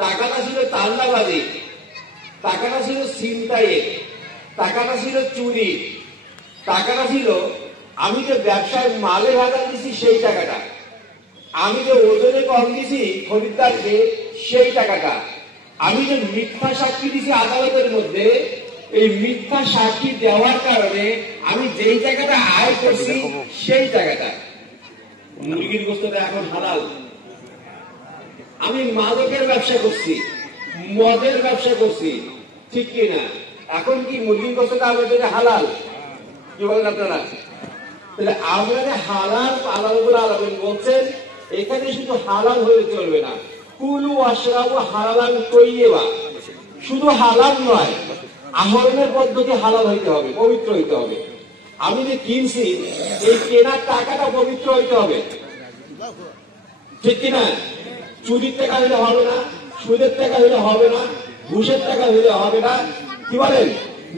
টাকাটা ছিল চাঁদাবাজি, টাকাটা ছিল ছিনতাইয়ের, টাকাটা ছিল চুরি, টাকাটা ছিল আমি যে ব্যবসায় মালে ভাড়া দিছি সেই টাকাটা, আমি যে ওজনে কম দিছি খরিদ্দারকে সেই টাকাটা, আমি যে মিথ্যা সাক্ষী দিছি আদালতের মধ্যে, এই মিথ্যা সাক্ষী দেওয়ার কারণে আমি যেই টাকাটা আয় করছি সেই টাকাটা। মুরগির গোস্তটা এখন হালাল। আমি মাদকের ব্যবসা করছি, মদের ব্যবসা করছি, ঠিক কিনা? এখন কি মুরগির গোস্তটা আমাদের জন্য হালাল? কি বলেন আপনারা? তাহলে আমরা যে হালাল হালাল বলে আলাদা বলছেন, এখানে শুধু হালাল হয়ে চলবে না, কুলু আশরাবু হালাল তৈয়্যিবা, শুধু হালাল নয়, আহরণের পদ্ধতি হালাল হইতে হবে, পবিত্র হইতে হবে। আমি যে কিনছি এই কেনার টাকাটা পবিত্র হইতে হবে, ঠিক কিনা? চুরির টাকা হইলে হবে না, সুদের টাকা হইলে হবে না, ঘুষের টাকা হইলে হবে না, কি বলেন?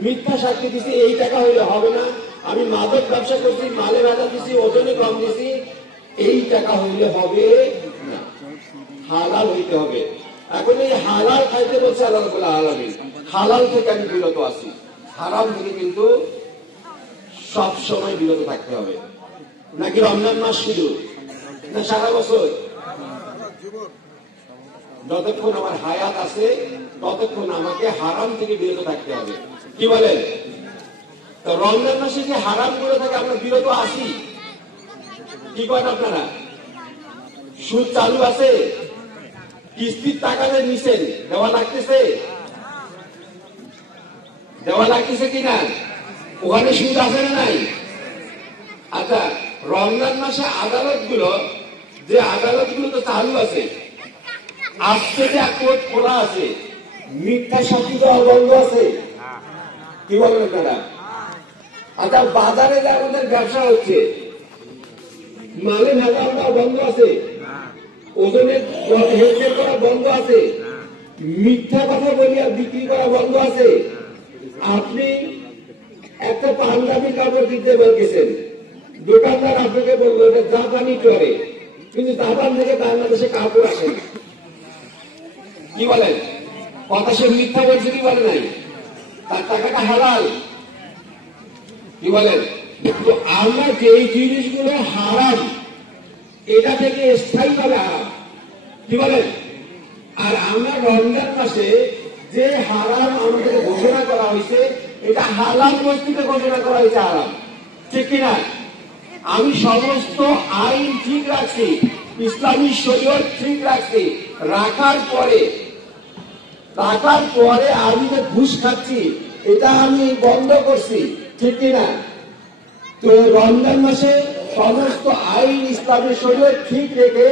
মিথ্যা সাক্ষী দিছি এই টাকা হইলে হবে না, আমি মাদক ব্যবসা করছি, মালে বাধা দিছি, ওজনে কম দিছি, এই টাকা হইলে হবে না, হালাল হইতে হবে। এখন এই হালাল খাইতে বলছে আল্লাহ রাব্বুল আলামিন, হালাল থেকে আমি বিরত আছি, হারাম থেকে কিন্তু সব সময় বিরত থাকতে হবে। নাকি রমজান মাস শুধু না সারা বছর? যতক্ষণ আমার হায়াত আছে ততক্ষণ আমাকে হারাম থেকে বিরত থাকতে হবে, কি বলেন? তো রমজান মাসে যে হারাম করে থাকে আমরা বিরত আছি, কি করেন আপনারা? সুদ চালু আছে, কিস্তির টাকা যে নিছেন দেওয়া লাগতেছে, দেওয়া লাগতেছে কিনা? ওখানে সুদ আছে না নাই? আচ্ছা, রমজান মাসে আদালতগুলো তো চালু আছে, আজকে যে কোর্ট খোলা আছে, মিথ্যা সাক্ষী দেওয়া বন্ধ আছে, কি বলেন আপনারা? আচ্ছা, বাজারে যে আমাদের ব্যবসা হচ্ছে, মালে ভেজাল দেওয়া বন্ধ আছে, ওজনের হেরফের করা বন্ধ আছে, মিথ্যা কথা বলিয়া বিক্রি করা বন্ধ আছে। আপনি একটা পাঞ্জাবি কাপড় কিনতে বলতেছেন, দোকানদার আপনাকে বললো এটা জাপানি চলে, কিন্তু জাপান থেকে বাংলাদেশে কাপড় আসে, কি বলেন? কথা সে মিথ্যা বলছে, কি বলে নাই? তার টাকাটা হালাল, কি বলেন? তো আমরা যে জিনিসগুলো হারাম, এটা থেকে স্থায়ী ভাবে হারাম, কি বলেন? আর আমরা রমজান মাসে যে হারাম আমাদের ঘোষণা করা হয়েছে, এটা হালাল বস্তুতে ঘোষণা করা হয়েছে হারাম, ঠিক কিনা? আমি সমস্ত আইন ঠিক রাখছি, ইসলামী শরীয়ত ঠিক রাখছি, রাখার পরে আমি যে ঘুষ খাচ্ছি এটা আমি বন্ধ করছি, ঠিক কিনা? তো রমজান মাসে সমস্ত আইন ইসলামী শরীয়ত ঠিক রেখে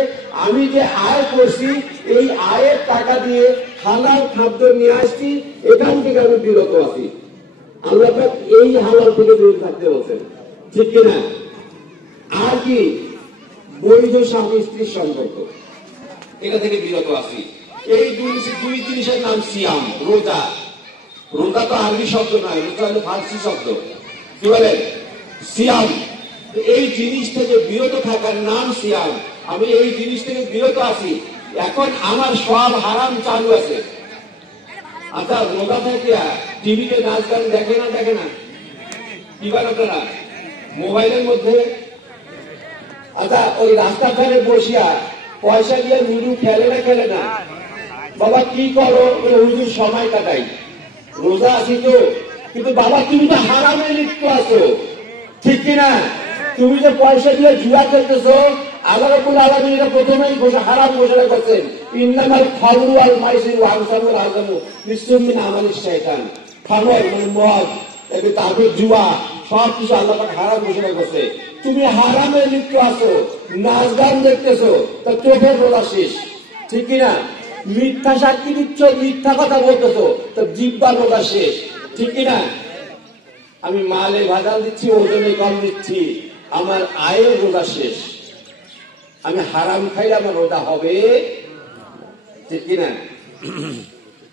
আমি যে আয় করছি, এই আয়ের টাকা দিয়ে হালাল খাদ্য নিয়ে আসছি, এখান থেকে আমি বিরত আছি। আল্লাহ পাক এই হালাল থেকে বিরত থাকতে বলছেন, ঠিক কিনা? আর কি? বৈধ স্বামী স্ত্রীর সম্পর্ক, এটা থেকে বিরত আছি। এই দুই জিনিসের নাম সিয়াম, রোজা। রোজা তো আরবি শব্দ নয়, রোজা হলো ফার্সি শব্দ, কি বলেন? সিয়াম। এই জিনিস থেকে বিরত থাকার নাম সিয়াম। আমি এই জিনিস থেকে বিরত আছি, এখন আমার সব হারাম চালু আছে। আচ্ছা, রোজা থেকে টিভিতে নাচ গান দেখে না? কি বলেন আপনারা? মোবাইলের মধ্যে, আচ্ছা ওই রাস্তার ধারে বসিয়া পয়সা দিয়ে লুডু খেলে না? বাবা কি করো? হুজুর সময় কাটাই, রোজা আছি তো। কিন্তু বাবা তুমি তো হারামে লিপ্ত আছো, ঠিক কিনা? তুমি যে পয়সা দিয়ে জুয়া খেলতেছো, আল্লাহ রাব্বুল আলামিন এটা প্রথমেই হারাম ঘোষণা করছেন, ইন্নামাল খামরু ওয়াল মাইসির ওয়া আনসাবুল আযমু বিসমিন মিন আমালিশ শয়তান। খামর মানে মদ, তারপর জুয়া, সব কিছু আল্লাহ পাক হারাম ঘোষণা করছে। তুমি হারামে লিপ্ত আছো, নাচ গান দেখতেছো, তা চোখের রোজা শেষ, ঠিক কিনা? মিথ্যা সাক্ষী দিচ্ছ, মিথ্যা কথা বলতেছো, তো জিহ্বার রোজা শেষ, ঠিক কিনা? আমি মালে ভেজাল দিচ্ছি, ওজনে কম দিচ্ছি, আমার আয়ের রোজা শেষ। আমি হারাম খাইলে আমার রোজা হবে, ঠিক কিনা?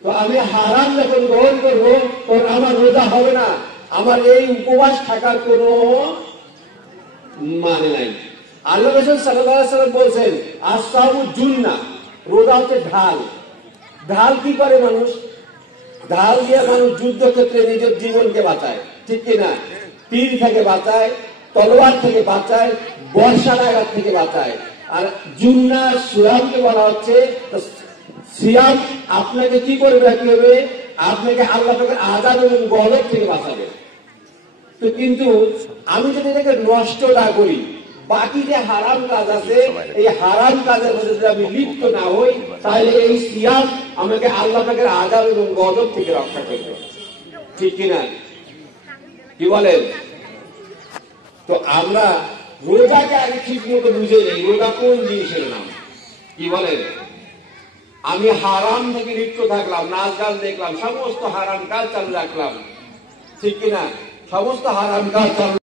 তো আমি হারাম যখন গ্রহণ করবো তখন আমার রোজা হবে না, আমার এই উপবাস থাকার কোন মানে নাই। আল্লাহ রাসূল সাল্লাল্লাহু আলাইহি ওয়াসাল্লাম বলছেন, আসসামু জুন্নাহ, রোজা হচ্ছে ঢাল। ঢাল কি করে মানুষ? ঢাল দিয়ে মানুষ যুদ্ধক্ষেত্রে নিজের জীবনকে বাঁচায়, ঠিক কিনা? তীর থেকে বাঁচায়, তলোয়ার থেকে বাঁচায়, বর্ষার আঘাত থেকে বাঁচায়। আর জুন্না সিয়ামকে বলা হচ্ছে সিয়াম আপনাকে কি করে রাখতে হবে? আপনাকে আল্লাহ পাকের আযাব এবং গজব থেকে বাঁচাবে। তো কিন্তু আমি যদি এটাকে নষ্ট না করি, বাকি যে হারাম কাজ আছে এই হারাম কাজের মধ্যে যদি আমি লিপ্ত না হই, তাহলে এই সিয়াম আমাকে আল্লাহ পাকের আযাব এবং গজব থেকে রক্ষা করবে, ঠিক কিনা? কি বলেন? তো আমরা রোজাকে আগে ঠিক মতো বুঝে নেই, রোজা কোন জিনিসের নাম। কি বলেন? আমি হারাম থেকে লিপ্ত থাকলাম, নাচ গান দেখলাম, সমস্ত হারাম কাজ চালু রাখলাম, ঠিক কিনা? সমস্ত হারাম কাজ চালু